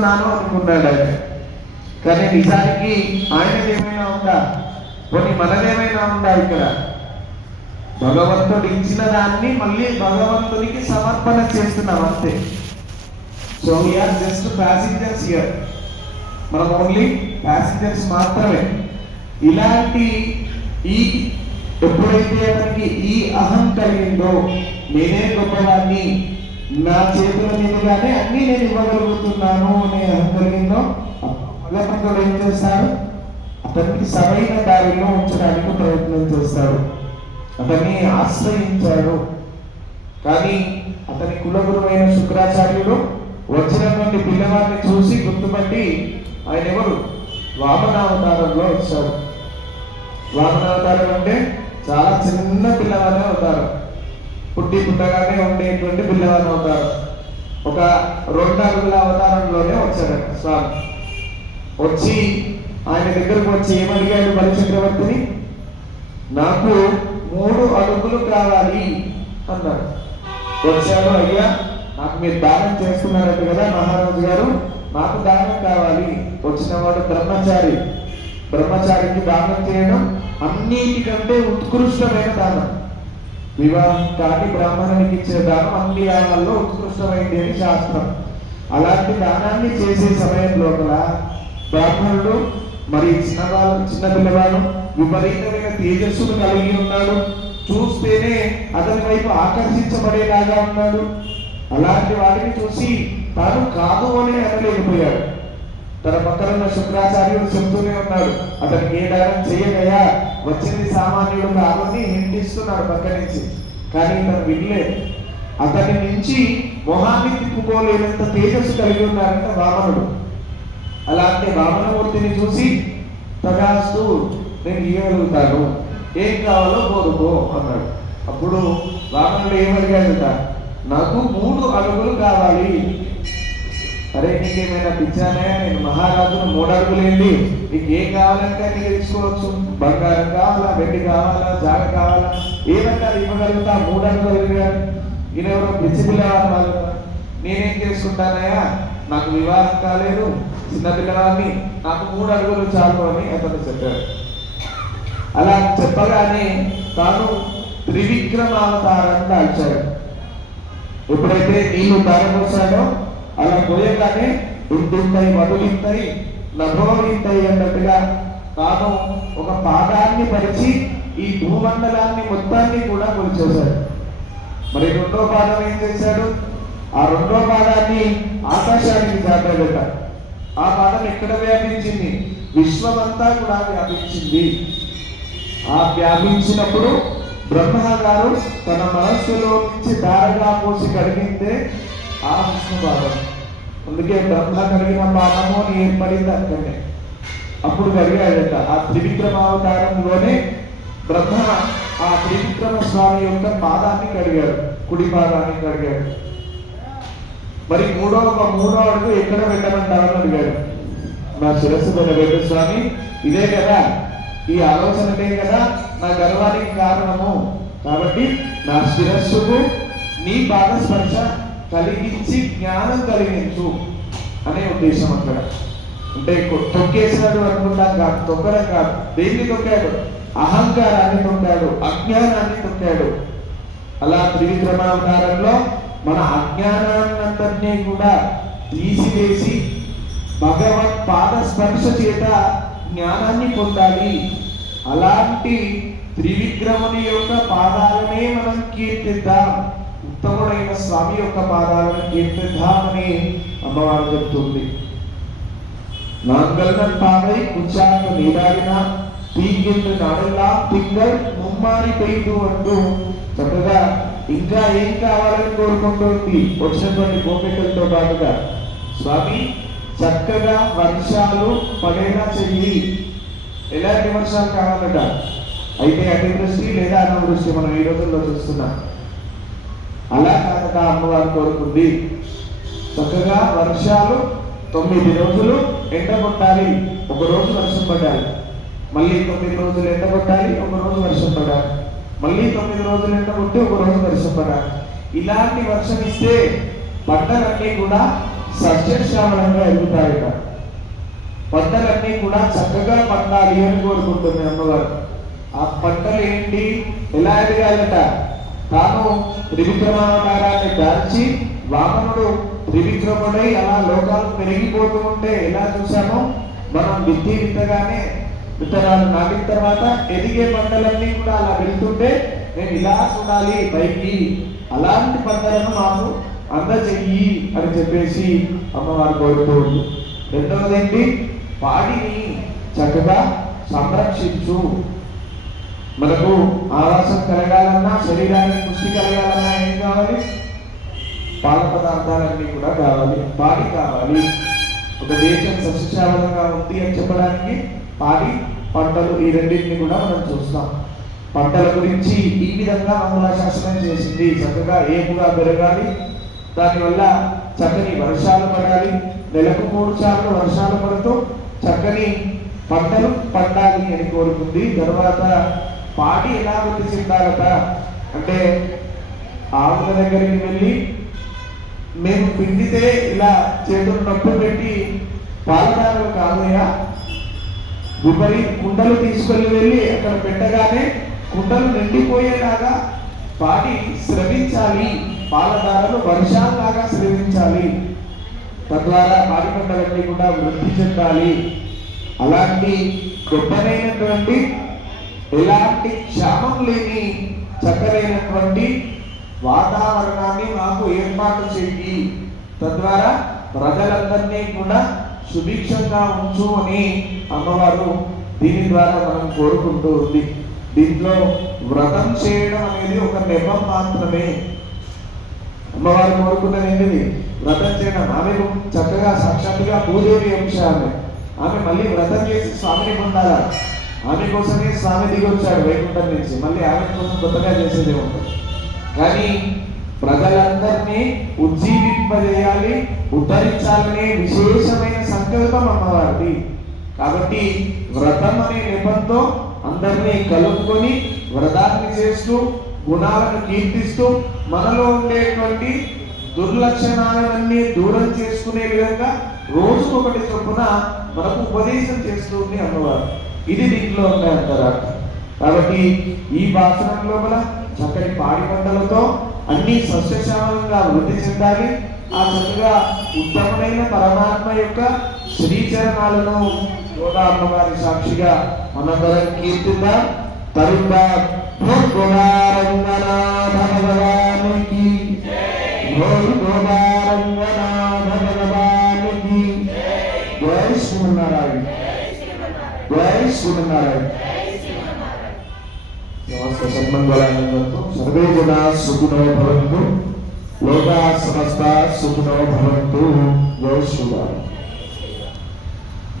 చేస్తున్నాను అనుకున్నాడు ఆయన. కానీ నిజానికి ఆయనదేమైనా ఉందా? కొన్ని మనదేమైనా ఉందా? ఇక్కడ భగవంతుడు ఇచ్చిన దాన్ని మళ్ళీ భగవంతునికి సమర్పణ చేస్తున్నాం అంతే. So we are just passengers here, మనం ఓన్లీ ప్యాసింజర్స్ మాత్రమే. ఇలాంటి ఎప్పుడైతే మనకి ఈ అహం కలిగిందో, నేనే గొప్పవాడిని, నా చేతుల మీదుగానే అన్ని నేను ఇవ్వగలుగుతున్నాను అనే అహం కలిగిందో, భగవంతుడు ఏం చేస్తాడు? అతనికి సరైన దారిలో ఉంచడానికి ప్రయత్నం చేస్తాడు, అతన్ని ఆశ్రయించాడు. కానీ అతని కులగురువైన శుక్రాచార్యుడు వచ్చినటువంటి పిల్లవాడిని చూసి గుర్తుపట్టి, ఆయన ఎవరు? వామనావతారంలో వచ్చాడు. వామనావతారం అంటే చాలా చిన్న పిల్లవాడే అవతారం, పుట్టగానే ఉండేటువంటి పిల్లవాడి అవతారం. ఒక 2 అడుగుల అవతారంలోనే వచ్చాడు స్వామి. వచ్చి ఆయన దగ్గరకు వచ్చి ఏమడిగాడు బలి చక్రవర్తిని? నాకు 3 అడుగులు కావాలి అన్నాడు. వచ్చాడు, అయ్యా నాకు మీరు దానం చేస్తున్నారంట కదా మహారాజు గారు, నాకు దానం కావాలి. వచ్చినవాడు బ్రహ్మచారికి దానం చేయడం అన్నిటికంటే ఉత్కృష్టమైన దానం. వివాహం కాని బ్రాహ్మణునికి ఇచ్చే దానం అన్ని దానాల్లో ఉత్కృష్టమైంది అని శాస్త్రం. అలాంటి దానాన్ని చేసే సమయంలో బ్రాహ్మణుడు మరి చిన్న పిల్లవాడు విపరీతమైన తేజస్సును కలిగి ఉన్నాడు. చూస్తేనే అతని వైపు ఆకర్షించబడేలాగా ఉన్నాడు. అలాంటి వాడిని చూసి తాను కాదు అని అనలేకపోయాడు. తన పక్కన ఉన్న శుక్రాచార్యుడు చెబుతూనే ఉన్నాడు, అతనికి ఏ దానం చేయగయా, వచ్చింది సామాన్యుడు కాదు అని హింటిస్తున్నాడు పక్క నుంచి. కానీ తను వినలేదు. అతని నుంచి మొహాన్ని తిప్పుకోలేనంత తేజస్సు కలిగి ఉన్నారంట వామనుడు. అలాంటి వామనమూర్తిని చూసి, తదాస్తు, నేను ఇవ్వగలుగుతాను, ఏం కావాలో కోరుకో అన్నాడు. అప్పుడు వామనుడు ఏమడిగాడుట? నాకు 3 అడుగులు కావాలి. అరే నీకేమైనా పిచ్చానే, నేను మహారాజును 3 అడుగులేండి, నీకు ఏం కావాలంటే నీకు తీసుకోవచ్చు. బంగారం కావాలా, వెండి కావాలా, జాగ కావాలా, ఏమంటే అది ఇవ్వగలుగుతా. 3 అడుగులు అడిగాడు. ఈయనెవరో పిచ్చి పిల్లవాడు, నేనేం చేసుకుంటానయ్యా, నాకు వివాహం కాలేదు, చిన్న పిల్లవాడిని, నాకు 3 అడుగులు చాలు అని అతను చెప్పాడు. అలా చెప్పగానే తాను త్రివిక్రమావతారాన్ని దాల్చాడు. ఎప్పుడైతే నీళ్లు దారపోసాడో అలా పోయగానే ఇంతింతాయి వదులింతాయి నభోవింతాయి అన్నట్టుగా తాను ఒక పాదాన్ని పరిచి ఈ భూమండలాన్ని మొత్తాన్ని కూడా కొలిచేశాడు. మరి 2వ పాదం ఏం చేశాడు? ఆ 2వ పాదాన్ని ఆకాశానికి చాటాడట. ఆ పాదం ఎక్కడ వ్యాపించింది? విశ్వమంతా కూడా వ్యాపించింది. ఆ వ్యాపించినప్పుడు బ్రహ్మ గారు తన మనస్సులో నుంచి దారగా పోసి కడిగిందే ఆ విష్ణు పాదం. అందుకే బ్రహ్మ కలిగిన పాదము అని ఏర్పడింది అక్కడే. అప్పుడు కలిగాడట. ఆ త్రివిక్రమావతారంలోనే బ్రహ్మ ఆ త్రివిక్రమ స్వామి యొక్క పాదాన్ని కడిగాడు, కుడి పాదాన్ని కడిగాడు. మరి 3వ అడుగు ఎక్కడ పెట్టమంటారని అడిగాడు. నా శిరస్సు మీద పెట్టు స్వామి, ఇదే కదా, ఈ ఆలోచనలే కదా నా గర్వానికి కారణము. కాబట్టి నా శిరస్సుకు నీ పాదస్పర్శ కలిగించి జ్ఞానం కలిగించు అనే ఉద్దేశం అక్కడ. అంటే తొక్కేసినాడు అనుకుంటాం కాదు, తొక్కడం కాదు. దేన్ని తొక్కాడు? అహంకారాన్ని తొక్కాడు, అజ్ఞానాన్ని తొక్కాడు. అలా త్రివిక్రమావతారంలో మన అజ్ఞానాన్నంతటినీ కూడా తీసివేసి భగవత్ పాదస్పర్శ చేత జ్ఞానాన్ని పొందాలి. అలాంటి త్రివిక్రముని యొక్క పాదాలనే మనం కీర్తిద్దాం, ఉత్తముడైన స్వామి యొక్క పాదాలను కీర్తిద్దామని అమ్మవారు చెప్తుంది. నాంగల్నన్ పాదై కుచ్చాక నీడారిన తీగిళ్ళు నాడెల్లా తింగర్ ముమ్మారి పెయిదు అంటూ చక్కగా ఇంకా ఏం కావాలని కోరుకుంటుంది వచ్చినటువంటి గోపికలతో పాటుగా. స్వామి చక్కగా వర్షాలు పడేలా చెయ్యి. ఎలాంటి వర్షాలు కావాలట? అయితే అతివృష్టి లేదా అనావృష్టి మనం ఈ రోజుల్లో చూస్తున్నాం. అలా కాక అమ్మవారు కోరుకుంది, చక్కగా వర్షాలు 9 రోజులు ఎండ కొట్టాలి, 1 రోజు వర్షం పడాలి. మళ్ళీ 9 రోజులు ఎండ కొట్టాలి, 1 రోజు వర్షం పడాలి. మళ్ళీ 9 రోజులు ఎండ కొట్టి 1 రోజు వర్షం పడాలి. ఇలాంటి వర్షం ఇస్తే పంటలన్నీ కూడా సస్యశ్యామలంగా ఎదుగుతాయట. పంటలన్నీ కూడా చక్కగా పండాలి అని కోరుకుంటుంది అమ్మవారు. ఆ పంటలు ఏంటి, ఎలా ఎదగాలట? తాను త్రివిక్రమావతారాన్ని దాల్చి వామనుడు త్రివిక్రముడై అలా లోకాలు పెరిగిపోతూ ఉంటే ఎలా చూసామో, మనం విత్తగానే విత్తనాలు నాటిన తర్వాత ఎదిగే పంటలన్నీ కూడా అలా వెళ్తుంటే నేను ఇలా చూడాలి పైకి, అలాంటి పంటలను మాకు అందజెయ్యి అని చెప్పేసి అమ్మవారు కోరుతూ ఉంది. రెండవదేంటి, పాడిని చక్కగా సంరక్షించు. మనకు ఆవాసం కలగాలన్నా, శరీరానికి పుష్టి కలగాలన్నా ఏం కావాలి? పాల పదార్థాలన్నీ కూడా కావాలి, పాడి కావాలి. ఒక దేశం సస్యశ్యామలంగా ఉంది అని చెప్పడానికి పాడి, పంటలు, ఈ రెండింటిని కూడా మనం చూస్తాం. పంటల గురించి ఈ విధంగా మంగళాశాసనం చేసింది. చక్కగా ఏపుగా పెరగాలి, దానివల్ల చక్కని వర్షాలు పడాలి, నెలకు 3 సార్లు వర్షాలు పడుతూ చక్కని పంటలు పండాలి అని కోరుకుంది. తర్వాత పాడి ఎలా వృద్ధి చెందాలట అంటే, ఆవుల దగ్గరికి వెళ్ళి మేము పిండితే ఇలా చేతులు నొప్పి పెట్టి పాలదారులు కాదయా, కుండలు వెళ్ళి అక్కడ పెట్టగానే కుండలు నిండిపోయేలాగా పాడి స్రవించాలి, పాలదారులు వర్షాలలాగా స్రవించాలి, తద్వారా పాడి పంటలన్నీ కూడా వృద్ధి చెందాలి. అలాంటి గొప్పనైనటువంటి, ఎలాంటి క్షామం లేని చక్కనైనటువంటి వాతావరణాన్ని మాకు ఏర్పాటు చేయి, తద్వారా ప్రజలందరినీ కూడా సుభిక్షంగా ఉంచు అని అమ్మవారు దీని ద్వారా మనం కోరుకుంటూ ఉంది. దీంట్లో వ్రతం చేయడం అనేది ఒక నెపం మాత్రమే. అమ్మవారు కోరుకున్నది ఏంటిది? వ్రతం చేయడం. ఆమెకు చక్కగా సాక్షాత్తుగా భూదేవి అంశ ఆమె మళ్ళీ వ్రతం చేసి స్వామిని పొందాలా? ఆమె కోసమే స్వామి దిగి వచ్చాడు వైకుంఠం నుంచి, మళ్ళీ ఆమె కోసం కొత్తగా చేసేదే ఉంటుంది. కానీ ప్రజలందరినీ ఉజ్జీవింపజేయాలి, ఉద్ధరించాలనే విశేషమైన సంకల్పం అమ్మవారిది. కాబట్టి వ్రతం అనే నెపంతో అందరినీ కలుపుకొని వ్రతాన్ని చేస్తూ గుణాలను కీర్తిస్తూ మనలో ఉండేటువంటి దుర్లక్షణాలన్నీ దూరం చేసుకునే విధంగా రోజుకొకటి చొప్పున మనకు ఉపదేశం చేస్తుంది అమ్మవారు. ఇది దీంట్లో ఉన్న అంతరార్థం. కాబట్టి ఈ భాషణం లోపల చక్కటి పాడి పంటలతో అన్ని సస్యశ్యామలంగా వృద్ధి చెందాలి. ఆ చక్కగా ఉత్తమమైన పరమాత్మ యొక్క శ్రీచరణాలను గోదామ్మవారి సాక్షిగా మనందరం కీర్తిద్దాం. తరుణా గోదారంగనాథ భగవానికి, గోదారంగనాథ భగవానికి. జై శ్రీమన్నారాయణ, జై శ్రీమన్నారాయణ. సమస్త సన్మంగళానందంతో సర్వే జనా సుఖినో భవంతు, లోకా సమస్తా సుఖినో భవంతు. జై శ్రీరామ్.